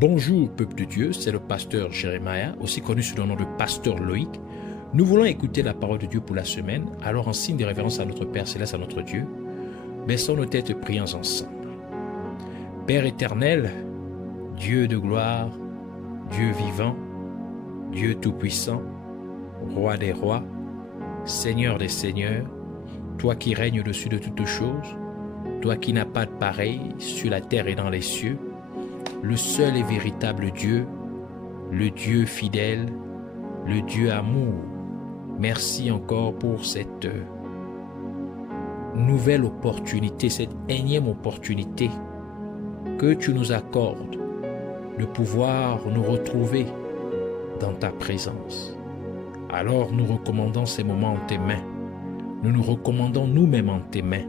Bonjour peuple de Dieu, c'est le pasteur Jérémia, aussi connu sous le nom de pasteur Loïc. Nous voulons écouter la parole de Dieu pour la semaine, alors en signe de révérence à notre Père Céleste, à notre Dieu, baissons nos têtes et prions ensemble. Père éternel, Dieu de gloire, Dieu vivant, Dieu tout-puissant, Roi des rois, Seigneur des seigneurs, toi qui règnes au-dessus de toutes choses, toi qui n'as pas de pareil sur la terre et dans les cieux, le seul et véritable Dieu, le Dieu fidèle, le Dieu amour. Merci encore pour cette nouvelle opportunité, cette énième opportunité que tu nous accordes de pouvoir nous retrouver dans ta présence. Alors nous recommandons ces moments en tes mains. Nous nous recommandons nous-mêmes en tes mains.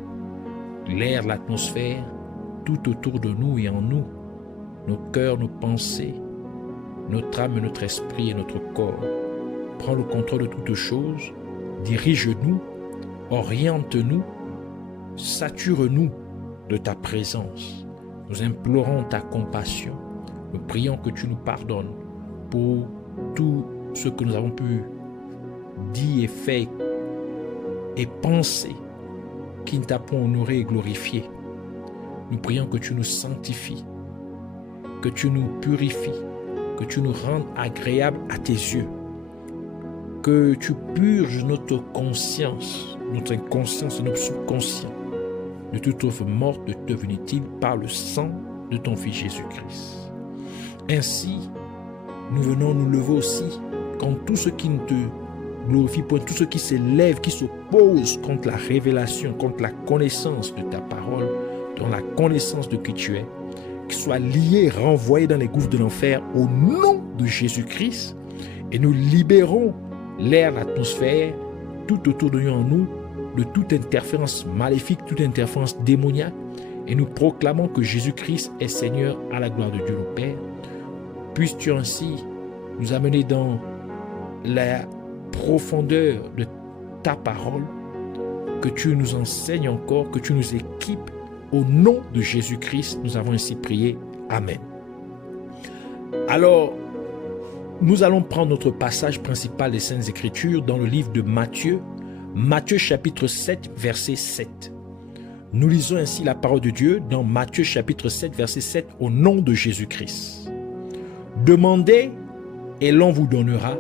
L'air, l'atmosphère, tout autour de nous et en nous, nos cœurs, nos pensées, notre âme, notre esprit et notre corps. Prends le contrôle de toutes choses, dirige-nous, oriente-nous, sature-nous de ta présence. Nous implorons ta compassion. Nous prions que tu nous pardonnes pour tout ce que nous avons pu dire et faire et penser qui ne t'a pas honoré et glorifié. Nous prions que tu nous sanctifies, que tu nous purifies, que tu nous rendes agréables à tes yeux, que tu purges notre conscience, notre inconscience et notre subconscient de toute œuvre morte de t'œuvre inutile par le sang de ton Fils Jésus-Christ. Ainsi, nous venons nous lever aussi contre tout ce qui ne te glorifie point, tout ce qui s'élève, qui s'oppose contre la révélation, contre la connaissance de ta parole, dans la connaissance de qui tu es, qui soit lié, renvoyé dans les gouffres de l'enfer au nom de Jésus-Christ, et nous libérons l'air, l'atmosphère, tout autour de nous en nous, de toute interférence maléfique, toute interférence démoniaque, et nous proclamons que Jésus-Christ est Seigneur à la gloire de Dieu le Père. Puisses-tu ainsi nous amener dans la profondeur de ta parole, que tu nous enseignes encore, que tu nous équipes. Au nom de Jésus-Christ, nous avons ainsi prié. Amen. Alors, nous allons prendre notre passage principal des Saintes Écritures dans le livre de Matthieu, Matthieu chapitre 7, verset 7. Nous lisons ainsi la parole de Dieu dans Matthieu chapitre 7, verset 7, au nom de Jésus-Christ. Demandez et l'on vous donnera,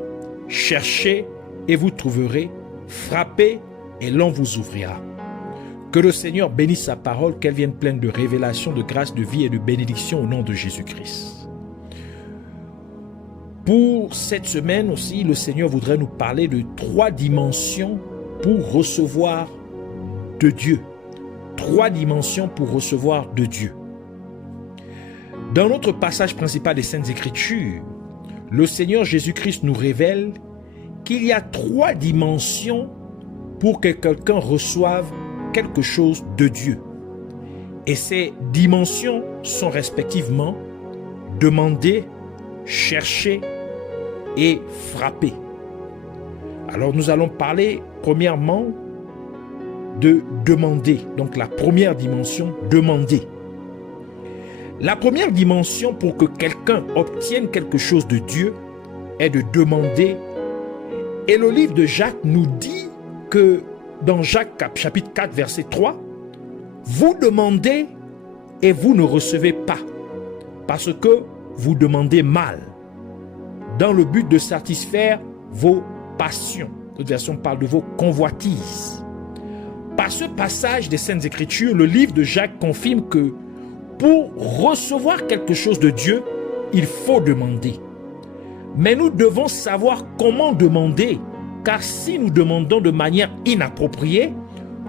cherchez et vous trouverez, frappez et l'on vous ouvrira. Que le Seigneur bénisse sa parole, qu'elle vienne pleine de révélations, de grâce, de vie et de bénédiction au nom de Jésus-Christ. Pour cette semaine aussi, le Seigneur voudrait nous parler de 3 dimensions pour recevoir de Dieu. 3 dimensions pour recevoir de Dieu. Dans notre passage principal des Saintes Écritures, le Seigneur Jésus-Christ nous révèle qu'il y a 3 dimensions pour que quelqu'un reçoive quelque chose de Dieu. Et ces dimensions sont respectivement demander, chercher et frapper. Alors nous allons parler premièrement de demander. Donc la première dimension, demander. La première dimension pour que quelqu'un obtienne quelque chose de Dieu est de demander. Et le livre de Jacques nous dit que dans Jacques chapitre 4 verset 3, vous demandez et vous ne recevez pas parce que vous demandez mal dans le but de satisfaire vos passions. Cette version parle de vos convoitises. Par ce passage des Saintes Écritures, le livre de Jacques confirme que pour recevoir quelque chose de Dieu, il faut demander. Mais nous devons savoir comment demander, car si nous demandons de manière inappropriée,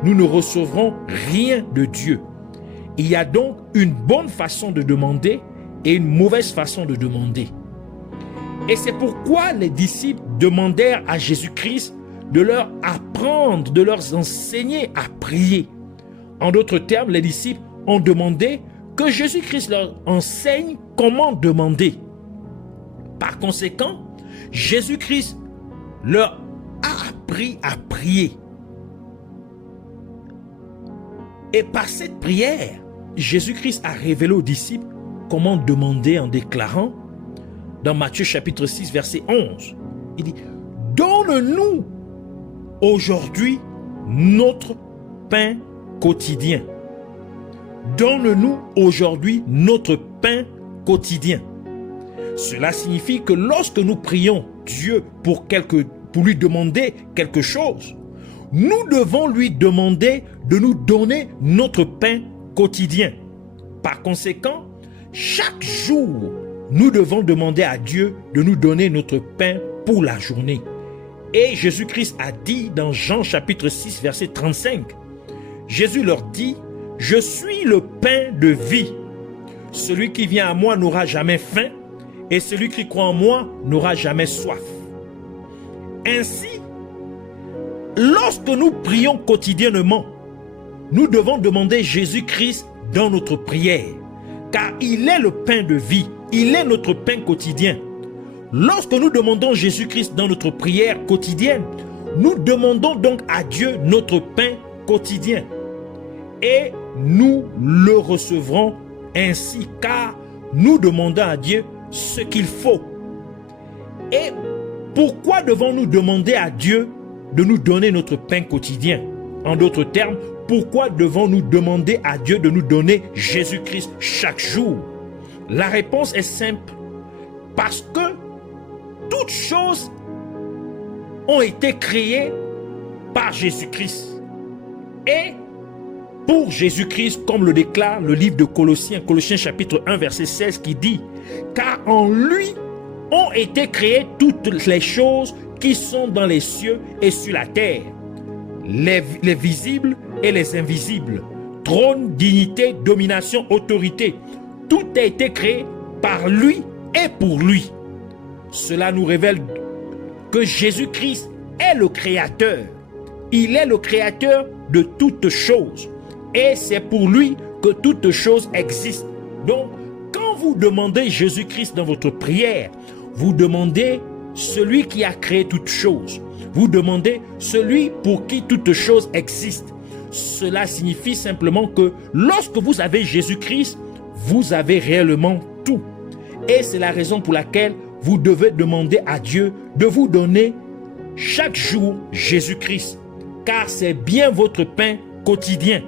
nous ne recevrons rien de Dieu. Il y a donc une bonne façon de demander et une mauvaise façon de demander. Et c'est pourquoi les disciples demandèrent à Jésus-Christ de leur apprendre, de leur enseigner à prier. En d'autres termes, les disciples ont demandé que Jésus-Christ leur enseigne comment demander. Par conséquent, Jésus-Christ leur a appris à prier. Et par cette prière, Jésus-Christ a révélé aux disciples comment demander en déclarant dans Matthieu chapitre 6 verset 11. Il dit, donne-nous aujourd'hui notre pain quotidien. Donne-nous aujourd'hui notre pain quotidien. Cela signifie que lorsque nous prions Dieu pour lui demander quelque chose, nous devons lui demander de nous donner notre pain quotidien. Par conséquent, chaque jour, nous devons demander à Dieu de nous donner notre pain pour la journée. Et Jésus-Christ a dit dans Jean chapitre 6 verset 35, Jésus leur dit, « Je suis le pain de vie. Celui qui vient à moi n'aura jamais faim, et celui qui croit en moi n'aura jamais soif. » Ainsi, lorsque nous prions quotidiennement, nous devons demander Jésus-Christ dans notre prière, car il est le pain de vie, il est notre pain quotidien. Lorsque nous demandons Jésus-Christ dans notre prière quotidienne, nous demandons donc à Dieu notre pain quotidien. Et nous le recevrons ainsi, car nous demandons à Dieu ce qu'il faut. Et pourquoi devons-nous demander à Dieu de nous donner notre pain quotidien? En d'autres termes, pourquoi devons-nous demander à Dieu de nous donner Jésus-Christ chaque jour? La réponse est simple. Parce que toutes choses ont été créées par Jésus-Christ. Et pour Jésus-Christ, comme le déclare le livre de Colossiens, Colossiens chapitre 1 verset 16 qui dit, « Car en lui ont été créées toutes les choses qui sont dans les cieux et sur la terre, les visibles et les invisibles, trône, dignité, domination, autorité. Tout a été créé par lui et pour lui. » Cela nous révèle que Jésus-Christ est le Créateur. Il est le Créateur de toutes choses. Et c'est pour lui que toutes choses existent. Donc, quand vous demandez Jésus-Christ dans votre prière, vous demandez celui qui a créé toutes choses. Vous demandez celui pour qui toutes choses existent. Cela signifie simplement que lorsque vous avez Jésus-Christ, vous avez réellement tout. Et c'est la raison pour laquelle vous devez demander à Dieu de vous donner chaque jour Jésus-Christ, car c'est bien votre pain quotidien.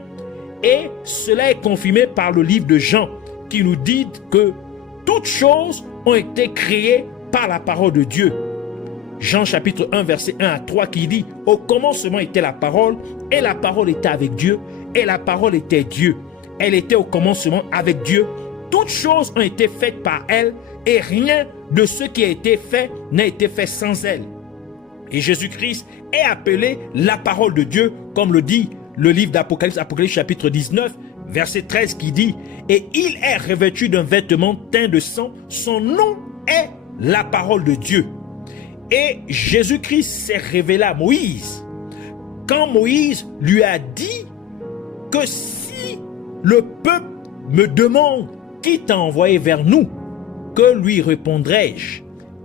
Et cela est confirmé par le livre de Jean, qui nous dit que toutes choses ont été créées par la parole de Dieu. Jean chapitre 1 verset 1 à 3 qui dit, « Au commencement était la parole, et la parole était avec Dieu, et la parole était Dieu. Elle était au commencement avec Dieu. Toutes choses ont été faites par elle, et rien de ce qui a été fait n'a été fait sans elle. » Et Jésus-Christ est appelé la parole de Dieu, comme le dit le livre d'Apocalypse, Apocalypse chapitre 19, verset 13 qui dit, « Et il est revêtu d'un vêtement teint de sang, son nom est la parole de Dieu. » Et Jésus-Christ s'est révélé à Moïse, quand Moïse lui a dit que si le peuple me demande qui t'a envoyé vers nous, que lui répondrai-je?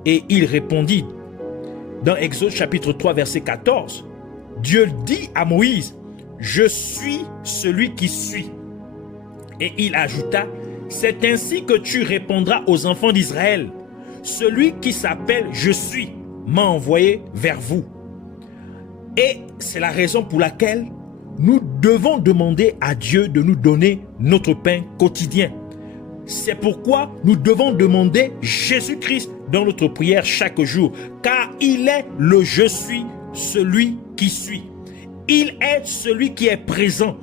Et il répondit, dans Exode chapitre 3 verset 14, Dieu dit à Moïse, « Je suis celui qui suis. » Et il ajouta, « C'est ainsi que tu répondras aux enfants d'Israël. Celui qui s'appelle « Je suis » m'a envoyé vers vous. » Et c'est la raison pour laquelle nous devons demander à Dieu de nous donner notre pain quotidien. C'est pourquoi nous devons demander Jésus-Christ dans notre prière chaque jour, car il est le « Je suis », celui qui suit. Il est celui qui est présent.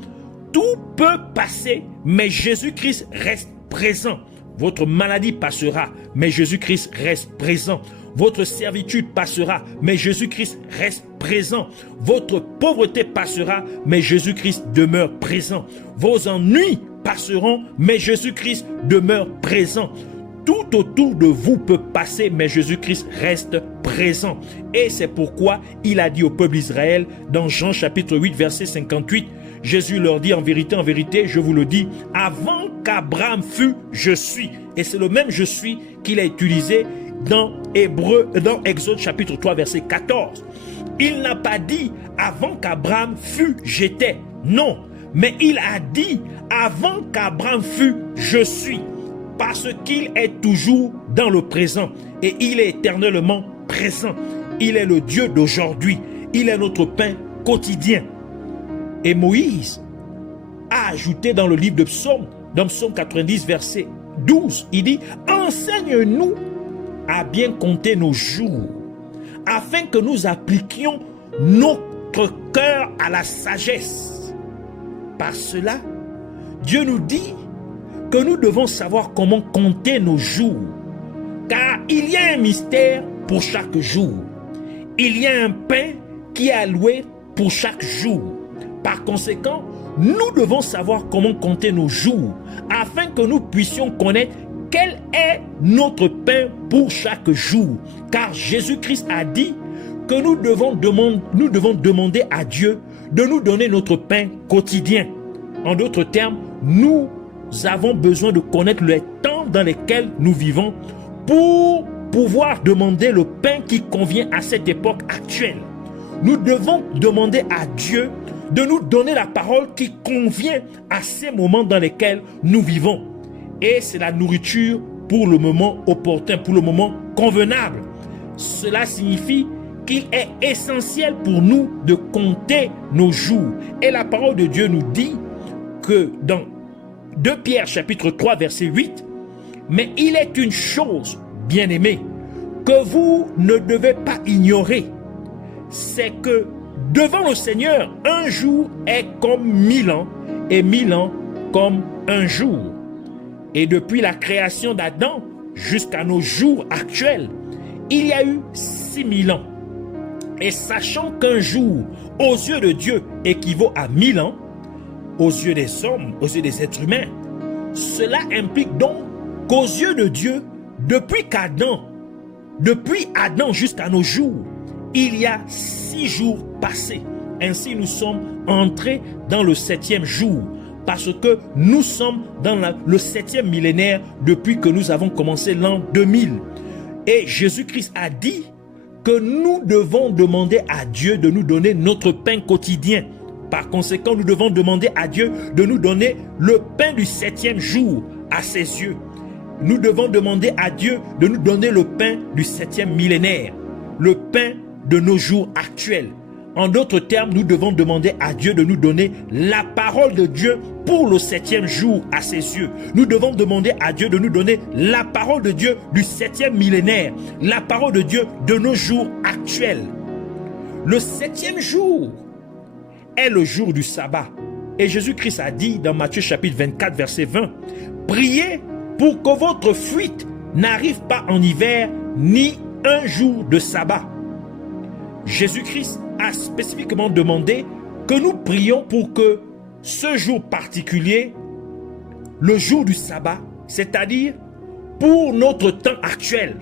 Tout peut passer, mais Jésus-Christ reste présent. Votre maladie passera, mais Jésus-Christ reste présent. Votre servitude passera, mais Jésus-Christ reste présent. Votre pauvreté passera, mais Jésus-Christ demeure présent. Vos ennuis passeront, mais Jésus-Christ demeure présent. Tout autour de vous peut passer, mais Jésus-Christ reste présent. Et c'est pourquoi il a dit au peuple d'Israël, dans Jean chapitre 8, verset 58, Jésus leur dit, en vérité, je vous le dis, avant qu'Abraham fût, je suis. Et c'est le même je suis qu'il a utilisé dans Exode chapitre 3, verset 14. Il n'a pas dit, avant qu'Abraham fût, j'étais. Non, mais il a dit, avant qu'Abraham fût, je suis. parce qu'il est toujours dans le présent et il est éternellement présent. Il est le Dieu d'aujourd'hui. Il est notre pain quotidien. Et Moïse a ajouté dans le livre de Psaume, dans Psaume 90, verset 12, il dit « Enseigne-nous à bien compter nos jours, afin que nous appliquions notre cœur à la sagesse. » Par cela, Dieu nous dit que nous devons savoir comment compter nos jours, car il y a un mystère pour chaque jour. Il y a un pain qui est alloué pour chaque jour. Par conséquent, nous devons savoir comment compter nos jours, afin que nous puissions connaître quel est notre pain pour chaque jour. Car Jésus-Christ a dit que nous devons demander à Dieu de nous donner notre pain quotidien. En d'autres termes, nous avons besoin de connaître les temps dans lesquels nous vivons pour pouvoir demander le pain qui convient à cette époque actuelle. Nous devons demander à Dieu de nous donner la parole qui convient à ces moments dans lesquels nous vivons. Et c'est la nourriture pour le moment opportun, pour le moment convenable. Cela signifie qu'il est essentiel pour nous de compter nos jours. Et la parole de Dieu nous dit que dans 2 Pierre chapitre 3 verset 8, « Mais il est une chose, bien-aimés, que vous ne devez pas ignorer, c'est que devant le Seigneur, un jour est comme 1000 ans et 1000 ans comme un jour. Et depuis la création d'Adam jusqu'à nos jours actuels, il y a eu 6000 ans. Et sachant qu'un jour, aux yeux de Dieu, équivaut à 1000 ans, aux yeux des hommes, aux yeux des êtres humains, cela implique donc qu'aux yeux de Dieu, depuis Adam jusqu'à nos jours, il y a 6 jours passés. Ainsi, nous sommes entrés dans le 7e jour, parce que nous sommes dans le 7e millénaire depuis que nous avons commencé l'an 2000. Et Jésus-Christ a dit que nous devons demander à Dieu de nous donner notre pain quotidien. Par conséquent, nous devons demander à Dieu de nous donner le pain du 7e jour à ses yeux. Nous devons demander à Dieu de nous donner le pain du 7e millénaire, le pain de nos jours actuels. En d'autres termes, nous devons demander à Dieu de nous donner la parole de Dieu pour le 7e jour à ses yeux. Nous devons demander à Dieu de nous donner la parole de Dieu du 7e millénaire, la parole de Dieu de nos jours actuels. Le 7e jour est le jour du sabbat. Et Jésus-Christ a dit dans Matthieu chapitre 24 verset 20, « Priez pour que votre fuite n'arrive pas en hiver, ni un jour de sabbat. » Jésus-Christ a spécifiquement demandé que nous prions pour que ce jour particulier, le jour du sabbat, c'est-à-dire pour notre temps actuel.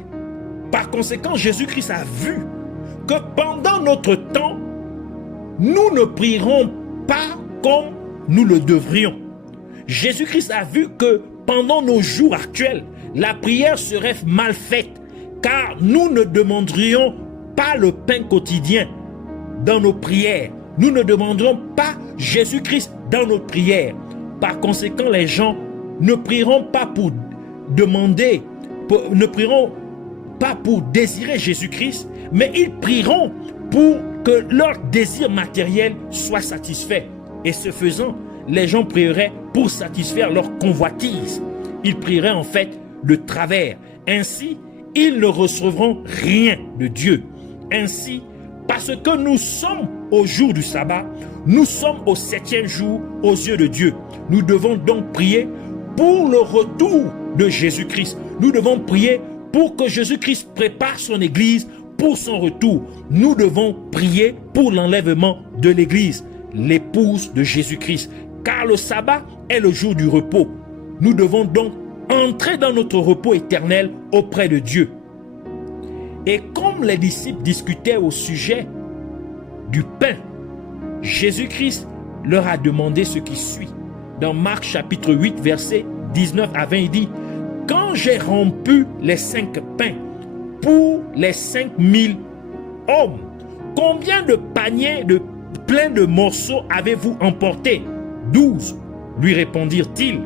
Par conséquent, Jésus-Christ a vu que pendant notre temps, nous ne prierons pas comme nous le devrions. Jésus-Christ a vu que pendant nos jours actuels, la prière serait mal faite, car nous ne demanderions pas le pain quotidien dans nos prières. Nous ne demanderons pas Jésus-Christ dans nos prières. Par conséquent, les gens ne prieront pas pour demander, ne prieront pas pour désirer Jésus-Christ, mais ils prieront pour que leur désir matériel soit satisfait. Et ce faisant, les gens prieraient pour satisfaire leur convoitise. Ils prieraient en fait de travers. Ainsi, ils ne recevront rien de Dieu. Ainsi, parce que nous sommes au jour du sabbat, nous sommes au 7e jour aux yeux de Dieu. Nous devons donc prier pour le retour de Jésus-Christ. Nous devons prier pour que Jésus-Christ prépare son église pour son retour. Nous devons prier pour l'enlèvement de l'église, l'épouse de Jésus-Christ. Car le sabbat est le jour du repos. Nous devons donc entrer dans notre repos éternel auprès de Dieu. Et comme les disciples discutaient au sujet du pain, Jésus-Christ leur a demandé ce qui suit. Dans Marc chapitre 8, versets 19 à 20, il dit « Quand j'ai rompu les 5 pains pour les 5000 hommes, combien de paniers pleins de morceaux avez-vous emporté » 12, lui répondirent-ils.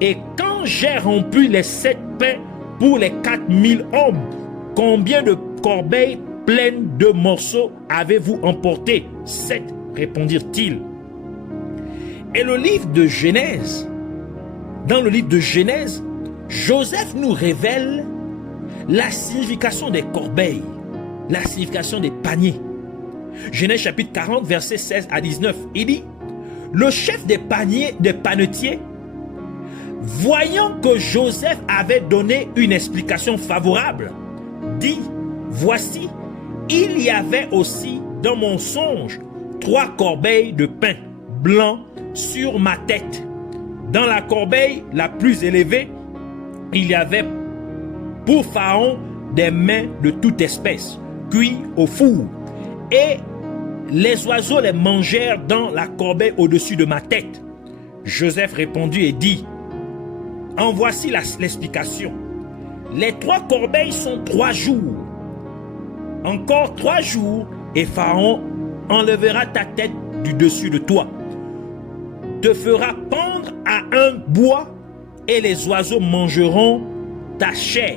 Et quand quand j'ai rempli les 7 pains pour les 4000 hommes, combien de corbeilles pleines de morceaux avez-vous emporté? 7, répondirent-ils. Et le livre de Genèse, dans le livre de Genèse, Joseph nous révèle la signification des corbeilles, la signification des paniers. Genèse chapitre 40, versets 16 à 19, il dit: le chef des panetiers, voyant que Joseph avait donné une explication favorable, dit: voici, il y avait aussi dans mon songe 3 corbeilles de pain blanc sur ma tête. Dans la corbeille la plus élevée, il y avait pour Pharaon des mets de toute espèce, cuits au four. Et les oiseaux les mangèrent dans la corbeille au-dessus de ma tête. Joseph répondit et dit: en voici l'explication. Les 3 corbeilles sont 3 jours. Encore 3 jours, et Pharaon enlèvera ta tête du dessus de toi, te fera pendre à un bois, et les oiseaux mangeront ta chair.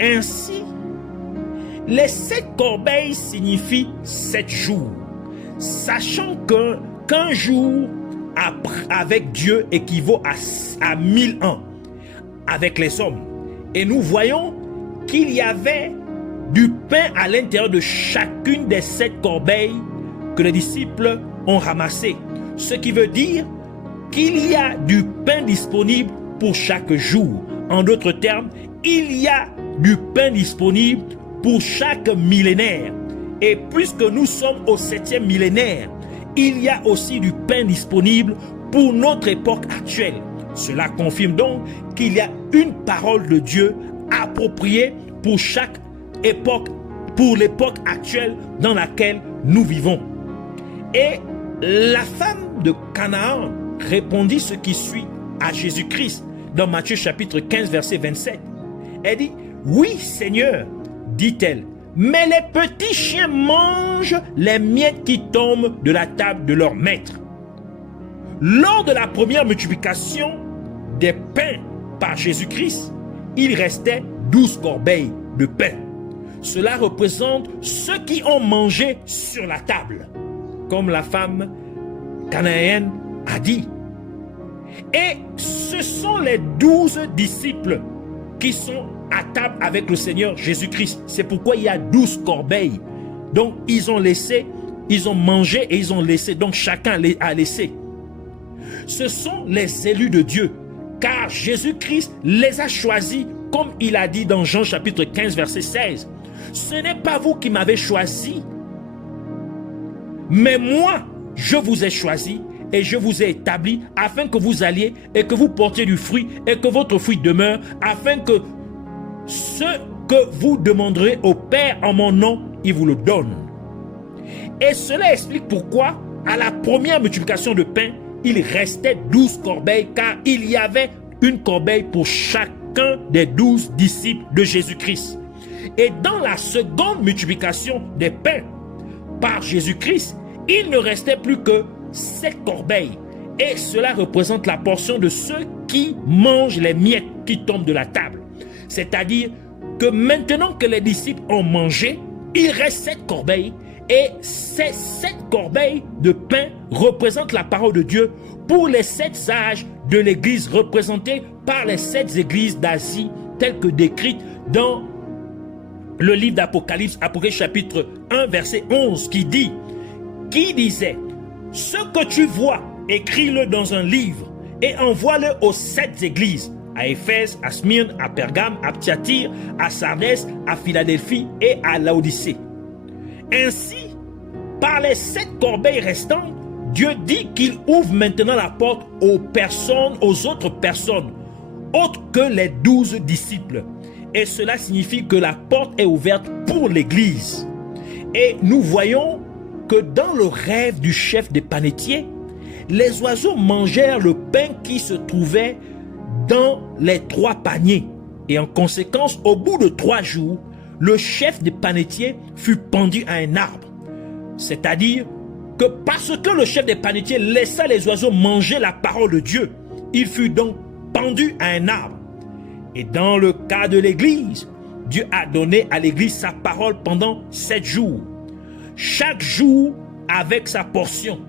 Ainsi, les 7 corbeilles signifient 7 jours, sachant qu'un jour avec Dieu équivaut à 1000 ans avec les hommes. Et nous voyons qu'il y avait du pain à l'intérieur de chacune des 7 corbeilles que les disciples ont ramassées. Ce qui veut dire qu'il y a du pain disponible pour chaque jour. En d'autres termes, il y a du pain disponible pour chaque millénaire. Et puisque nous sommes au 7e millénaire, il y a aussi du pain disponible pour notre époque actuelle. Cela confirme donc qu'il y a une parole de Dieu appropriée pour chaque époque, pour l'époque actuelle dans laquelle nous vivons. Et la femme de Canaan répondit ce qui suit à Jésus-Christ dans Matthieu chapitre 15 verset 27. Elle dit: oui Seigneur, dit-elle, mais les petits chiens mangent les miettes qui tombent de la table de leur maître. Lors de la première multiplication des pains par Jésus-Christ, il restait 12 corbeilles de pain. Cela représente ceux qui ont mangé sur la table, comme la femme cananéenne a dit. Et ce sont les 12 disciples qui sont à table avec le Seigneur Jésus-Christ. C'est pourquoi il y a 12 corbeilles. Donc ils ont laissé, ils ont mangé et ils ont laissé. Donc chacun a laissé. Ce sont les élus de Dieu, car Jésus-Christ les a choisis, comme il a dit dans Jean chapitre 15 verset 16. Ce n'est pas vous qui m'avez choisi, mais moi je vous ai choisi et je vous ai établi afin que vous alliez et que vous portiez du fruit et que votre fruit demeure, afin que ce que vous demanderez au Père en mon nom, il vous le donne. Et cela explique pourquoi à la première multiplication de pain, il restait 12 corbeilles, car il y avait une corbeille pour chacun des 12 disciples de Jésus-Christ. Et dans la seconde multiplication des pains par Jésus-Christ, il ne restait plus que 7 corbeilles. Et cela représente la portion de ceux qui mangent les miettes qui tombent de la table. C'est-à-dire que maintenant que les disciples ont mangé, il reste 7 corbeilles. Et ces 7 corbeilles de pain représentent la parole de Dieu pour les 7 sages de l'Église, représentés par les 7 églises d'Asie, telles que décrites dans le livre d'Apocalypse, Apocalypse chapitre 1, verset 11, qui disait: ce que tu vois, écris-le dans un livre et envoie-le aux 7 églises, à Éphèse, à Smyrne, à Pergame, à Thyatire, à Sardès, à Philadelphie et à Laodicée. Ainsi, par les 7 corbeilles restantes, Dieu dit qu'il ouvre maintenant la porte aux autres personnes, autres que les 12 disciples. Et cela signifie que la porte est ouverte pour l'Église. Et nous voyons que dans le rêve du chef des panetiers, les oiseaux mangèrent le pain qui se trouvait dans les 3 paniers. Et en conséquence, au bout de 3 jours, le chef des panetiers fut pendu à un arbre. C'est-à-dire que parce que le chef des panetiers laissa les oiseaux manger la parole de Dieu, il fut donc pendu à un arbre. Et dans le cas de l'Église, Dieu a donné à l'Église sa parole pendant 7 jours. Chaque jour avec sa portion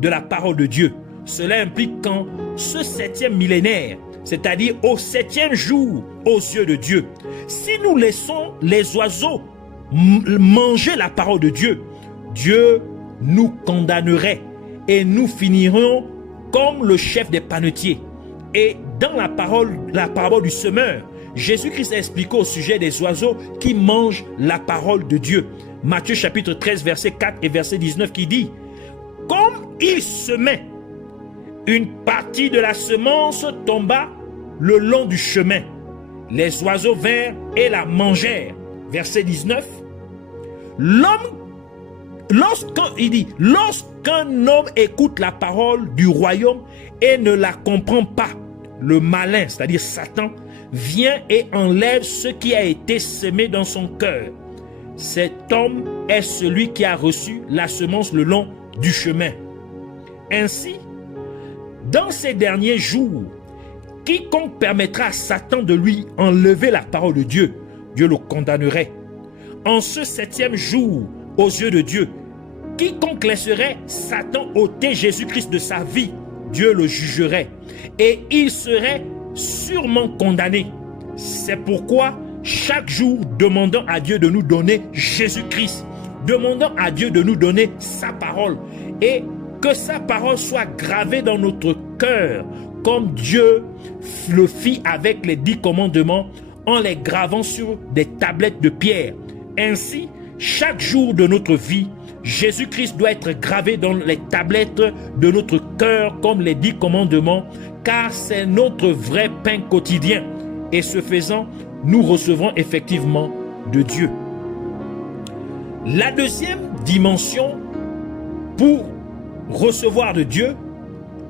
de la parole de Dieu. Cela implique qu'en ce 7e millénaire, c'est-à-dire au 7e jour aux yeux de Dieu, si nous laissons les oiseaux manger la parole de Dieu, Dieu nous condamnerait et nous finirons comme le chef des panetiers. Et dans la parabole du semeur, Jésus-Christ a expliqué au sujet des oiseaux qui mangent la parole de Dieu. Matthieu chapitre 13, verset 4 et verset 19 qui dit: comme il semait, une partie de la semence tomba le long du chemin. Les oiseaux vinrent et la mangèrent. Verset 19. Lorsqu'un homme écoute la parole du royaume et ne la comprend pas, le malin, c'est-à-dire Satan, vient et enlève ce qui a été semé dans son cœur. Cet homme est celui qui a reçu la semence le long du chemin. Ainsi, dans ces derniers jours, quiconque permettra à Satan de lui enlever la parole de Dieu, Dieu le condamnerait. En ce 7e jour, aux yeux de Dieu, quiconque laisserait Satan ôter Jésus-Christ de sa vie, Dieu le jugerait et il serait sûrement condamné. C'est pourquoi chaque jour, demandons à Dieu de nous donner Jésus-Christ, demandons à Dieu de nous donner sa parole et que sa parole soit gravée dans notre cœur comme Dieu le fit avec les 10 commandements en les gravant sur des tablettes de pierre. Ainsi, chaque jour de notre vie, Jésus-Christ doit être gravé dans les tablettes de notre cœur comme les 10 commandements, car c'est notre vrai pain quotidien. Et ce faisant, nous recevrons effectivement de Dieu. La deuxième dimension pour recevoir de Dieu,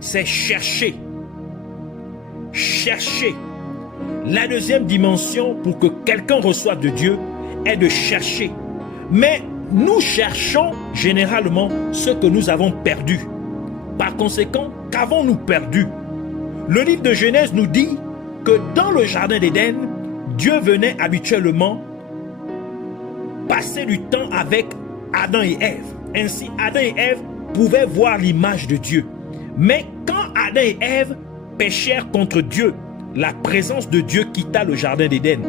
c'est chercher. Chercher. La deuxième dimension pour que quelqu'un reçoive de Dieu est de chercher. Mais nous cherchons généralement ce que nous avons perdu. Par conséquent, qu'avons-nous perdu? Le livre de Genèse nous dit que dans le jardin d'Éden, Dieu venait habituellement passer du temps avec Adam et Ève. Ainsi, Adam et Ève pouvaient voir l'image de Dieu. Mais quand Adam et Ève péchèrent contre Dieu, la présence de Dieu quitta le jardin d'Éden.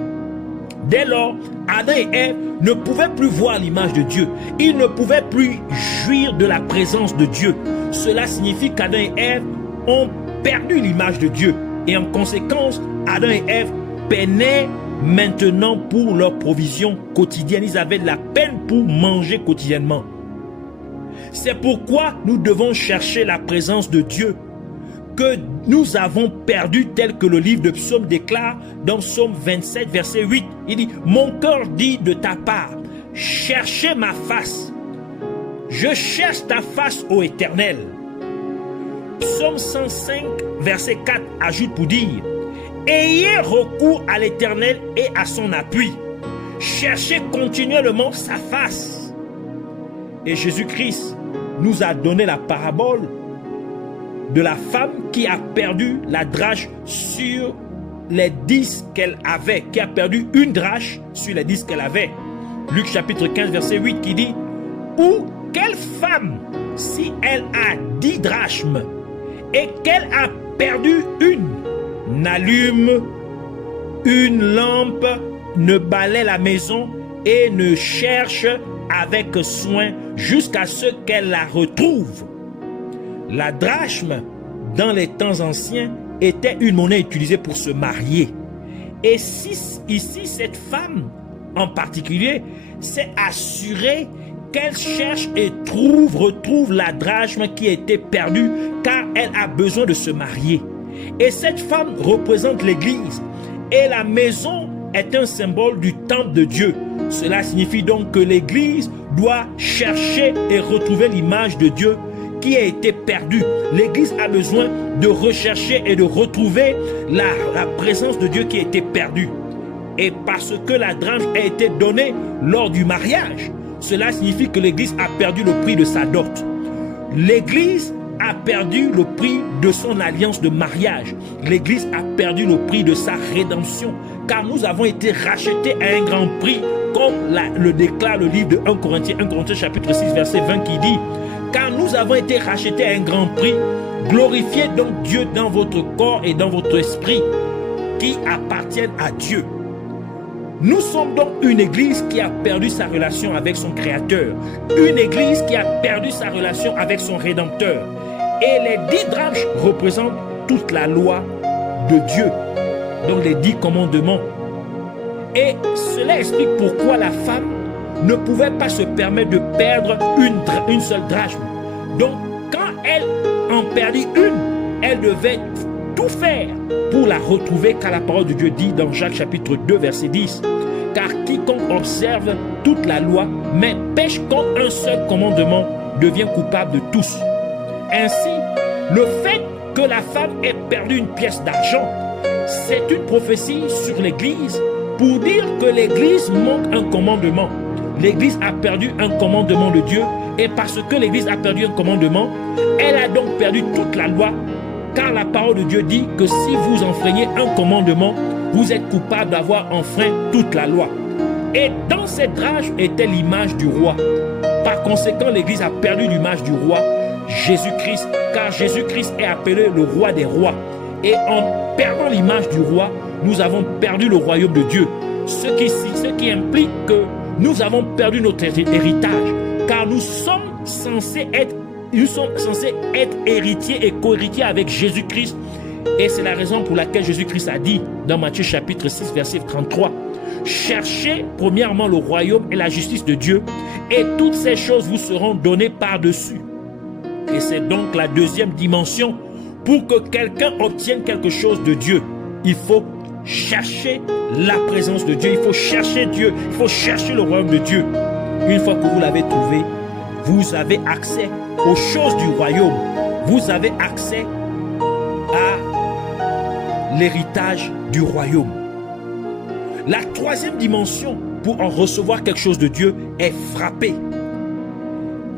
Dès lors, Adam et Ève ne pouvaient plus voir l'image de Dieu. Ils ne pouvaient plus jouir de la présence de Dieu. Cela signifie qu'Adam et Ève ont perdu l'image de Dieu. Et en conséquence, Adam et Ève peinaient maintenant pour leur provision quotidienne. Ils avaient de la peine pour manger quotidiennement. C'est pourquoi nous devons chercher la présence de Dieu que nous avons perdu, tel que le livre de Psaume déclare dans Psaume 27, verset 8. Il dit: mon cœur dit de ta part, cherchez ma face. Je cherche ta face, ô Éternel. Psaume 105, verset 4 ajoute pour dire: ayez recours à l'Éternel et à son appui. Cherchez continuellement sa face. Et Jésus-Christ nous a donné la parabole de la femme qui a perdu la drachme sur les 10 qu'elle avait, qui a perdu une drachme sur les 10 qu'elle avait. Luc chapitre 15 verset 8 qui dit: ou quelle femme, si elle a 10 drachmes et qu'elle a perdu une, n'allume une lampe, ne balaie la maison et ne cherche avec soin jusqu'à ce qu'elle la retrouve. La drachme, dans les temps anciens, était une monnaie utilisée pour se marier. Et si, ici, cette femme en particulier s'est assurée qu'elle cherche et retrouve la drachme qui a été perdue, car elle a besoin de se marier. Et cette femme représente l'Église. Et la maison est un symbole du temple de Dieu. Cela signifie donc que l'Église doit chercher et retrouver l'image de Dieu qui a été perdue. L'Église a besoin de rechercher et de retrouver la présence de Dieu qui a été perdue. Et parce que la drachme a été donnée lors du mariage, cela signifie que l'Église a perdu le prix de sa dot. L'Église a perdu le prix de son alliance de mariage. L'Église a perdu le prix de sa rédemption, car nous avons été rachetés à un grand prix, comme le déclare le livre de 1 Corinthiens chapitre 6, verset 20 qui dit « Car nous avons été rachetés à un grand prix, glorifiez donc Dieu dans votre corps et dans votre esprit, qui appartiennent à Dieu. » Nous sommes donc une église qui a perdu sa relation avec son Créateur, une église qui a perdu sa relation avec son Rédempteur. Et les 10 drachmes représentent toute la loi de Dieu, donc les 10 commandements. Et cela explique pourquoi la femme ne pouvait pas se permettre de perdre une seule drachme. Donc quand elle en perdit une, elle devait tout faire pour la retrouver, car la parole de Dieu dit dans Jacques chapitre 2 verset 10 « Car quiconque observe toute la loi, mais pêche contre un seul commandement, devient coupable de tous. » Ainsi, le fait que la femme ait perdu une pièce d'argent, c'est une prophétie sur l'Église pour dire que l'Église manque un commandement. L'Église a perdu un commandement de Dieu, et parce que l'Église a perdu un commandement, elle a donc perdu toute la loi. Car la parole de Dieu dit que si vous enfreignez un commandement, vous êtes coupable d'avoir enfreint toute la loi. Et dans cette drachme était l'image du roi. Par conséquent, l'Église a perdu l'image du roi, Jésus-Christ, car Jésus-Christ est appelé le roi des rois. Et en perdant l'image du roi, nous avons perdu le royaume de Dieu. Ce qui implique que nous avons perdu notre héritage, car nous sommes censés être héritiers et co-héritiers avec Jésus-Christ. Et c'est la raison pour laquelle Jésus-Christ a dit dans Matthieu chapitre 6 verset 33 « Cherchez premièrement le royaume et la justice de Dieu, et toutes ces choses vous seront données par-dessus. » Et c'est donc la deuxième dimension. Pour que quelqu'un obtienne quelque chose de Dieu, il faut chercher la présence de Dieu, il faut chercher Dieu, il faut chercher le royaume de Dieu. Une fois que vous l'avez trouvé, vous avez accès aux choses du royaume. Vous avez accès à l'héritage du royaume. La troisième dimension pour en recevoir quelque chose de Dieu est frapper.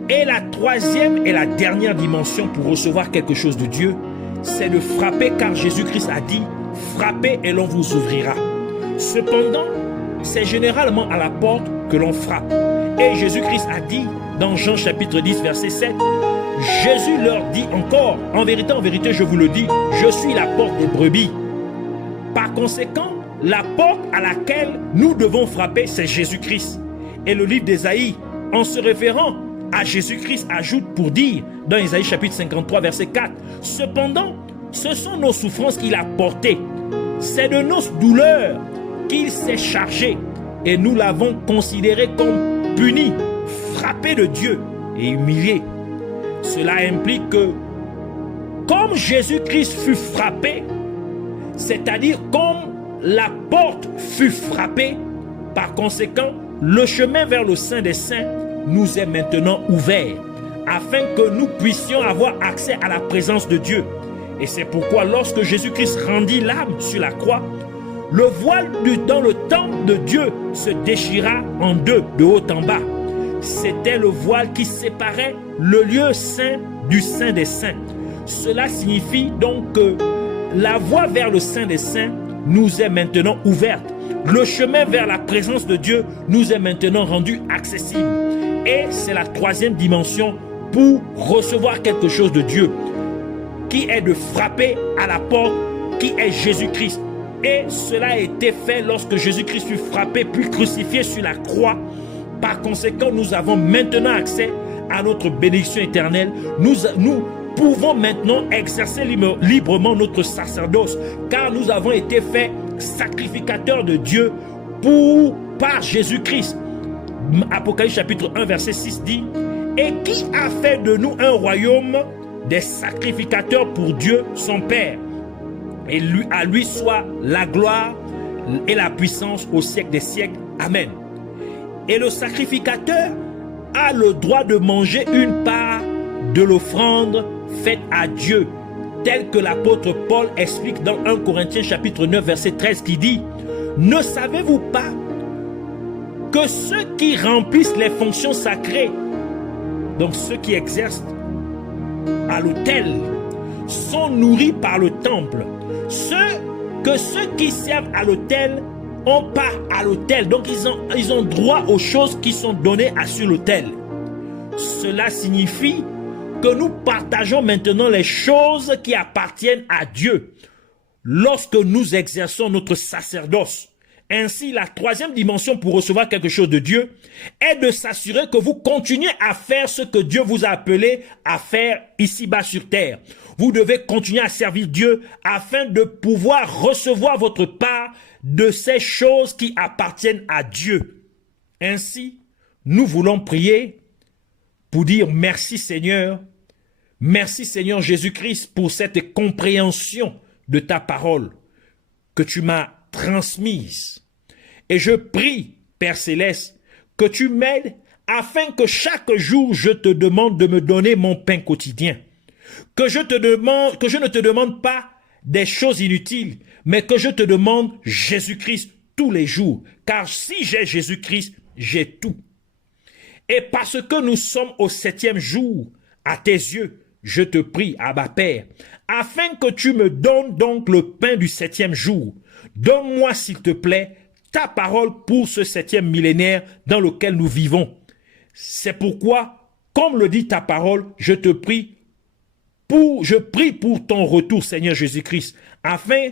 Et la troisième et la dernière dimension pour recevoir quelque chose de Dieu, c'est de frapper, car Jésus-Christ a dit « Frappez et l'on vous ouvrira ». Cependant, c'est généralement à la porte que l'on frappe. Et Jésus-Christ a dit dans Jean chapitre 10 verset 7, Jésus leur dit encore, en vérité, je vous le dis, je suis la porte des brebis. Par conséquent, la porte à laquelle nous devons frapper, c'est Jésus-Christ. Et le livre d'Ésaïe, en se référant à Jésus-Christ, ajoute pour dire, dans Ésaïe chapitre 53 verset 4, « Cependant, ce sont nos souffrances qu'il a portées, c'est de nos douleurs qu'il s'est chargé, et nous l'avons considéré comme puni, frappé de Dieu et humilié. » Cela implique que, comme Jésus-Christ fut frappé, c'est-à-dire comme la porte fut frappée, par conséquent, le chemin vers le Saint des Saints nous est maintenant ouvert, afin que nous puissions avoir accès à la présence de Dieu. Et c'est pourquoi lorsque Jésus-Christ rendit l'âme sur la croix, le voile dans le temple de Dieu se déchira en deux, de haut en bas. C'était le voile qui séparait le lieu saint du Saint des Saints. Cela signifie donc que la voie vers le Saint des Saints nous est maintenant ouverte. Le chemin vers la présence de Dieu nous est maintenant rendu accessible. Et c'est la troisième dimension pour recevoir quelque chose de Dieu, qui est de frapper à la porte, qui est Jésus-Christ. Et cela a été fait lorsque Jésus-Christ fut frappé puis crucifié sur la croix. Par conséquent, nous avons maintenant accès à notre bénédiction éternelle. Nous pouvons maintenant exercer librement notre sacerdoce, car nous avons été faits sacrificateurs de Dieu par Jésus-Christ. Apocalypse chapitre 1 verset 6 dit « Et qui a fait de nous un royaume des sacrificateurs pour Dieu son Père, et à lui soit la gloire et la puissance au siècle des siècles. Amen. » Et le sacrificateur a le droit de manger une part de l'offrande faite à Dieu, tel que l'apôtre Paul explique dans 1 Corinthiens chapitre 9 verset 13 qui dit « Ne savez-vous pas que ceux qui remplissent les fonctions sacrées, donc ceux qui exercent à l'autel sont nourris par le temple. Ceux qui servent à l'autel ont part à l'autel. Donc ils ont droit aux choses qui sont données sur l'autel. Cela signifie que nous partageons maintenant les choses qui appartiennent à Dieu lorsque nous exerçons notre sacerdoce. Ainsi, la troisième dimension pour recevoir quelque chose de Dieu est de s'assurer que vous continuez à faire ce que Dieu vous a appelé à faire ici-bas sur terre. Vous devez continuer à servir Dieu afin de pouvoir recevoir votre part de ces choses qui appartiennent à Dieu. Ainsi, nous voulons prier pour dire merci Seigneur Jésus-Christ pour cette compréhension de ta parole que tu m'as transmise. Et je prie, Père Céleste, que tu m'aides afin que chaque jour je te demande de me donner mon pain quotidien. Que je ne te demande pas des choses inutiles, mais que je te demande Jésus-Christ tous les jours. Car si j'ai Jésus-Christ, j'ai tout. Et parce que nous sommes au 7e jour, à tes yeux, je te prie, Abba Père, afin que tu me donnes donc le pain du 7e jour. Donne-moi, s'il te plaît, ta parole pour ce 7e millénaire dans lequel nous vivons. C'est pourquoi, comme le dit ta parole, je prie pour ton retour, Seigneur Jésus-Christ, afin,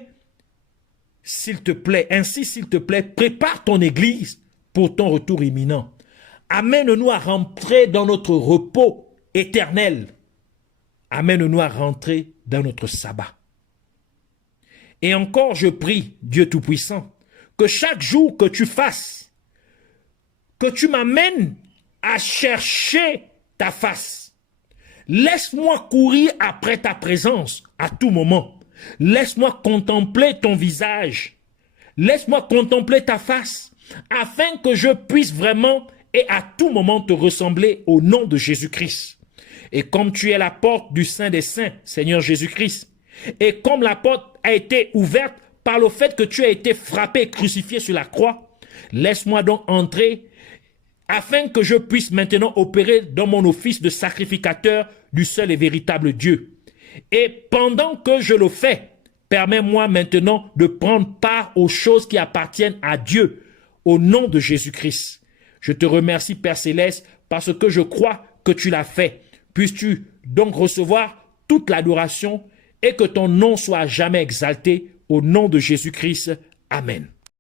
s'il te plaît, prépare ton Église pour ton retour imminent. Amène-nous à rentrer dans notre repos éternel. Amène-nous à rentrer dans notre sabbat. Et encore, je prie, Dieu Tout-Puissant, que chaque jour que tu fasses, que tu m'amènes à chercher ta face. Laisse-moi courir après ta présence à tout moment. Laisse-moi contempler ton visage. Laisse-moi contempler ta face, afin que je puisse vraiment et à tout moment te ressembler au nom de Jésus-Christ. Et comme tu es la porte du Saint des Saints, Seigneur Jésus-Christ, et comme la porte a été ouverte par le fait que tu as été frappé et crucifié sur la croix, laisse-moi donc entrer afin que je puisse maintenant opérer dans mon office de sacrificateur du seul et véritable Dieu. Et pendant que je le fais, permets-moi maintenant de prendre part aux choses qui appartiennent à Dieu, au nom de Jésus-Christ. Je te remercie, Père Céleste, parce que je crois que tu l'as fait. Puisses-tu donc recevoir toute l'adoration et que ton nom soit jamais exalté au nom de Jésus-Christ. Amen.